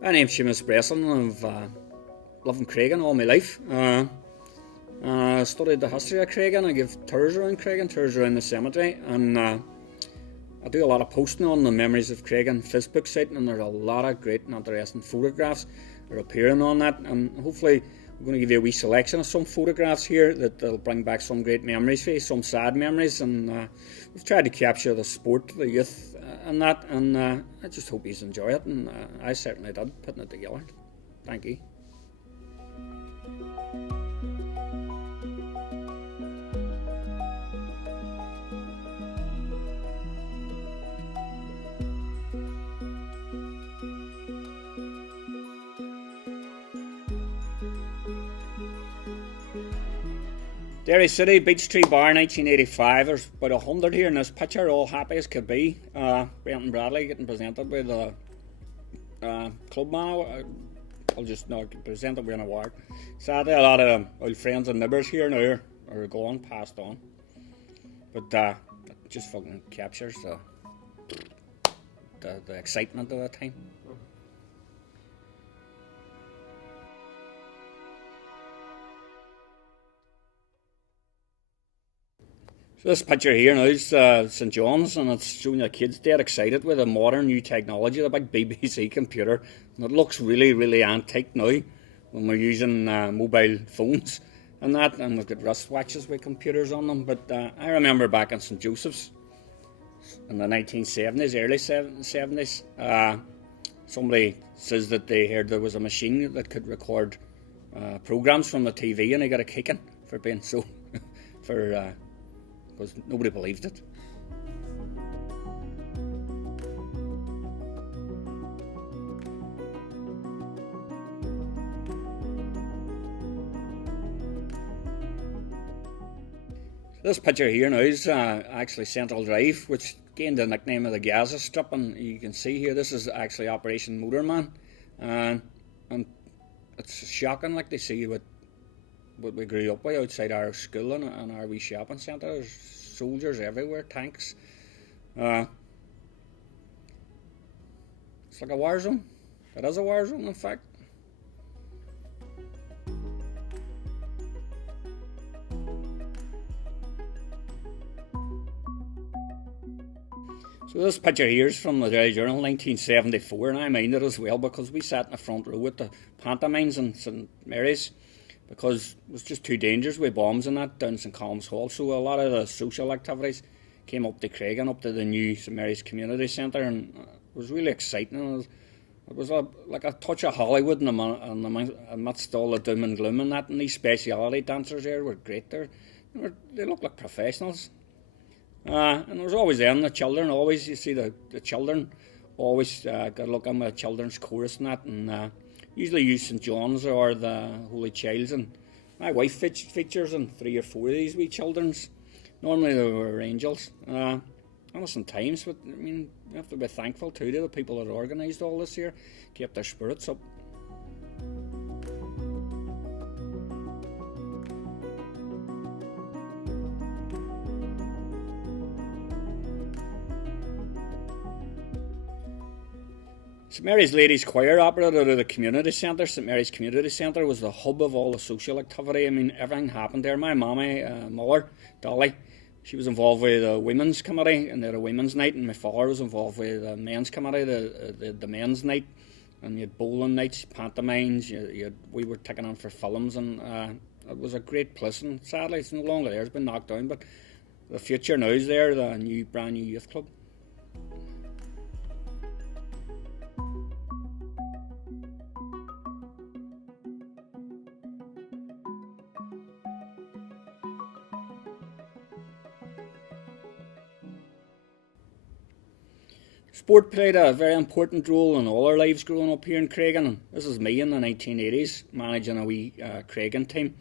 My name's Seamus Breslin. I've lived in Creggan all my life. Studied the history of Creggan. I give tours around Creggan, tours around the cemetery, and I do a lot of posting on the Memories of Creggan Facebook site, and there's a lot of great and interesting photographs that are appearing on that, and hopefully I'm going to give you a wee selection of some photographs here that'll bring back some great memories for you, some sad memories, and we've tried to capture the sport, the youth, and that, and I just hope you enjoy it, and I certainly did putting it together. Thank you. Derry City, Beech Tree Bar, 1985. There's about 100 here in this picture, all happy as could be. Brenton Bradley getting presented with the club man. I'll just not get presented with an award. Sadly, a lot of old friends and neighbours here now are gone, passed on. But it just fucking captures the excitement of the time. So this picture here now is St John's, and it's showing the kids dead excited with the modern new technology, the big BBC computer, and it looks really, really antique now when we're using mobile phones and that, and we've got wristwatches with computers on them. But I remember back in St Joseph's in the 1970s, early 70s, somebody says that they heard there was a machine that could record programmes from the TV, and they got a kicking for being so, because nobody believed it. This picture here now is actually Central Drive, which gained the nickname of the Gaza Strip, and you can see here this is actually Operation Motorman, and it's shocking, like they see what we grew up with outside our school and our wee shopping centre. There's soldiers everywhere, tanks. It's like a war zone. It is a war zone, in fact. So this picture here is from the Daily Journal, 1974, and I mind it as well because we sat in the front row at the pantomimes in St Mary's, because it was just too dangerous with bombs and that down St Colum's Hall. So a lot of the social activities came up to Creggan, up to the new St Mary's Community Centre, and it was really exciting. It was like a touch of Hollywood in amidst all the doom and gloom and that, and these speciality dancers there were great. They looked like professionals. And there was always them, the children, always, you see the children always got to look at the children's chorus and that, and usually use St John's or the Holy Child's, and my wife features in 3 or 4 of these wee children's. Normally they were angels. Innocent times, but I mean, we have to be thankful too to the people that organised all this here, kept their spirits up. St Mary's Ladies Choir operated out of the community centre. St Mary's Community Centre was the hub of all the social activity. I mean, everything happened there. My mammy, mother, Dolly, she was involved with the women's committee, and they had a women's night, and my father was involved with the men's committee, the men's night, and you had bowling nights, pantomimes, we were taking on for films, and it was a great place, and sadly it's no longer there, it's been knocked down, but the future now is there, the brand new youth club. Sport played a very important role in all our lives growing up here in Creggan, and this is me in the 1980s managing a wee Creggan team.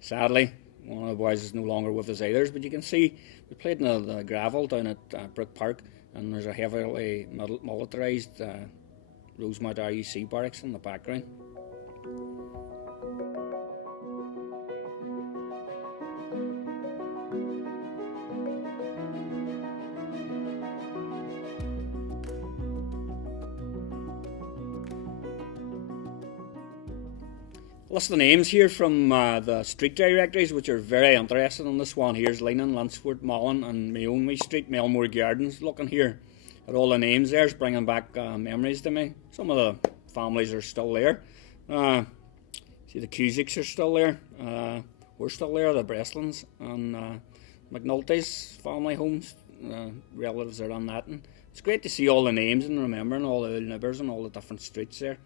Sadly, one of the boys is no longer with us either, but you can see we played in the gravel down at Brook Park, and there's a heavily militarised Rosemount RUC barracks in the background. list of names here from the street directories, which are very interesting. On this one here's Leanan, Lansford, Malin, and my own wee street, Melmore Gardens. Looking here at all the names there is bringing back memories to me. Some of the families are still there. See, the Cusicks are still there. We're still there, the Breslins, and McNulty's family homes. Relatives are on that. And it's great to see all the names and remembering all the neighbours and all the different streets there.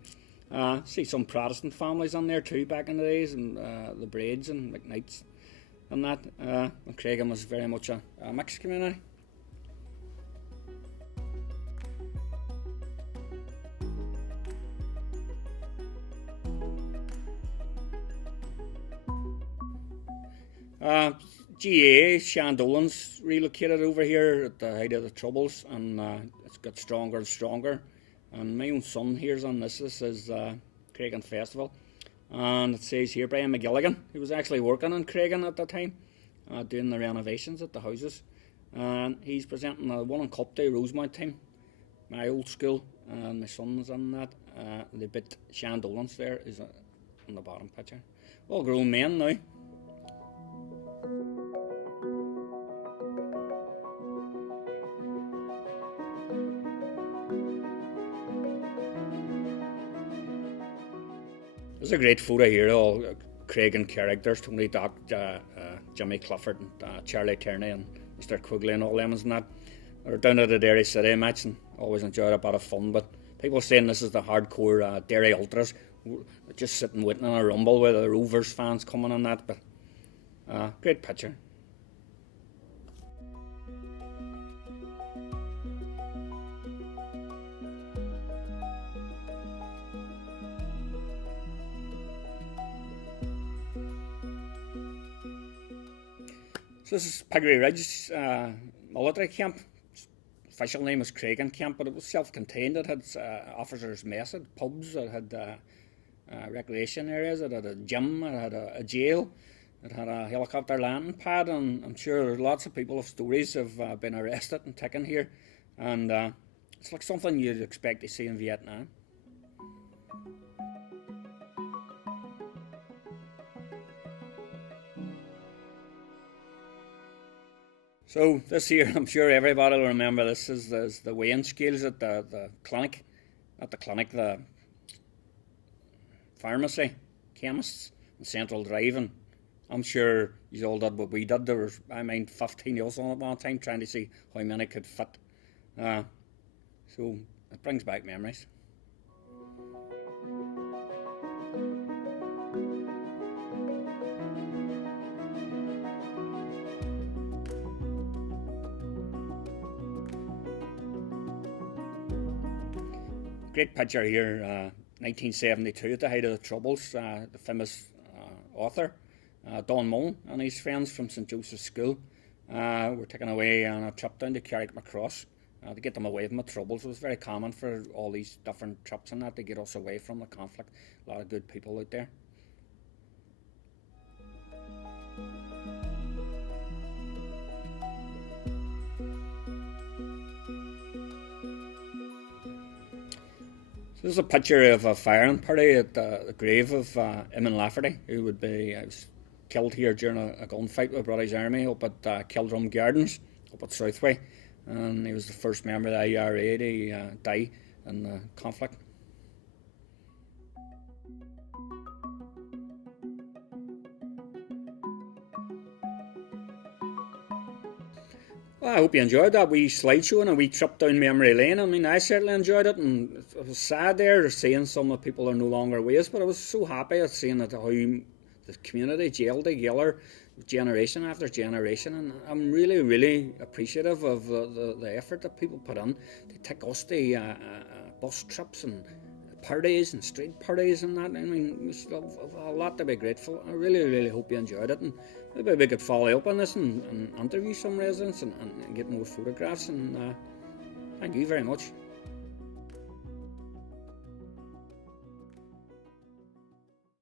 See some Protestant families on there too back in the days, and the Braids and McKnights and that. And Creggan was very much a mixed community. GA Shandolan's relocated over here at the height of the Troubles, and it's got stronger and stronger. And my own son here's on this. This is Creggan Festival, and it says here Brian McGilligan, who was actually working on Creggan at the time, doing the renovations at the houses, and he's presenting the 1 and Cup Day Rosemount team, my old school, and my son's on that. The bit Shandolan's there is on the bottom picture. All grown men now. There's a great photo here, all Creggan characters, Tony Dock, Jimmy Clifford, and Charlie Tierney, and Mr. Quigley, and all them and that. They're down at the Derry City match, and always enjoyed a bit of fun, but people saying this is the hardcore Derry Ultras, just sitting waiting on a rumble with the Rovers fans coming on that, but great picture. So this is Piggery Ridge military camp. Official name is Creggan Camp, but it was self-contained. It had officers' mess, it had pubs, it had recreation areas, it had a gym, it had a jail, it had a helicopter landing pad, and I'm sure lots of people have stories of been arrested and taken here, and it's like something you'd expect to see in Vietnam. So this year, I'm sure everybody will remember this is the Weighin scales at the clinic. At the clinic, the pharmacy, chemists, and Central Drive. And I'm sure you all did what we did. There was, 15 of us on at one time trying to see how many could fit. So it brings back memories. Great picture here, 1972 at the height of the Troubles. The famous author, Don Mullen, and his friends from St Joseph's School were taken away on a trip down to Carrickmacross to get them away from the Troubles. It was very common for all these different trips and that to get us away from the conflict. A lot of good people out there. This is a picture of a firing party at the grave of Eminent Lafferty, who was killed here during a gunfight with British Army up at Kildrum Gardens, up at Southway, and he was the first member of the IRA to die in the conflict. Well, I hope you enjoyed that wee slideshow and a wee trip down memory lane. I mean, I certainly enjoyed it, and it was sad there seeing some of the people are no longer with us, but I was so happy at seeing that how the community gelled together generation after generation, and I'm really, really appreciative of the effort that people put in to take us to bus trips and parties and street parties and that. I mean, we still have a lot to be grateful. I really, really hope you enjoyed it, and maybe we could follow up on this and interview some residents and get more photographs, and thank you very much.